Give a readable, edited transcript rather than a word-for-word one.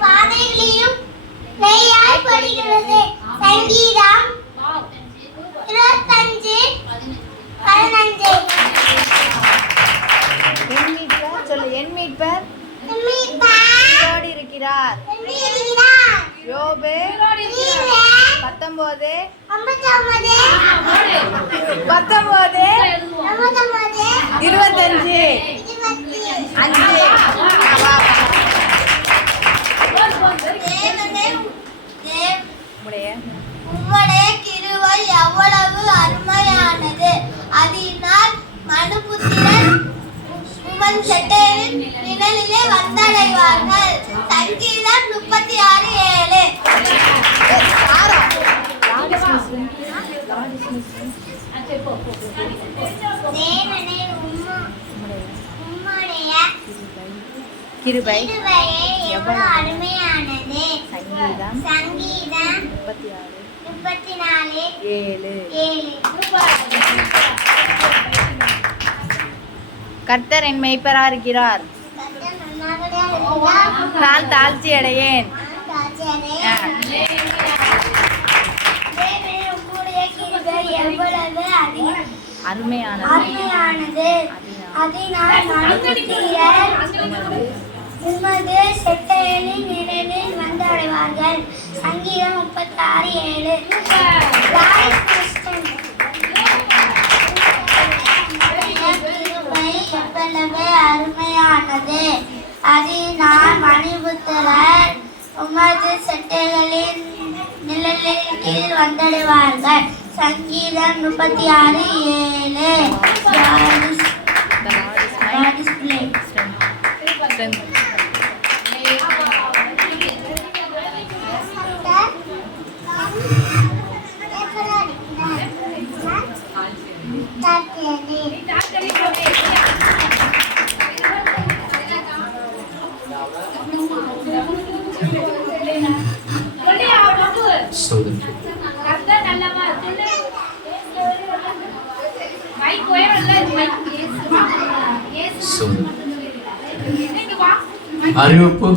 பாதைகளையும் நெய்யாய் படுகிறது. சங்கீதம் 25:15. என் மீட்பர் உயிரோடு இருக்கிறார். யோபு 19:19 25 உம்முடைய கிருபை எவ்வளவு அருமையானது, அதனால் மனுபுத்திரன் உமது செட்டையின் நிழலிலே வந்தடைவார்கள். சங்கீதம் 36:7. தேவனே உம்முடைய கிருபை எவ்வளவு அருமையானது. சங்கீதம் 34:7. கர்த்தர் என் மேய்ப்பரா இருக்கிறார், நான் தாழ்ச்சி அடையேன். அருமையானது, அதனால் மனுபுத்திரர் உமது செட்டையின் நிழலில் வந்தடைவார்கள். சங்கீதம் 36:7. எவ்வளவு அருமையானது, அதனால் மனுபுத்திரர் உமது செட்டைகளின் நிழலின் கீழ் வந்தடைவார்கள். சங்கீதம் 36:7. அறிவிப்பு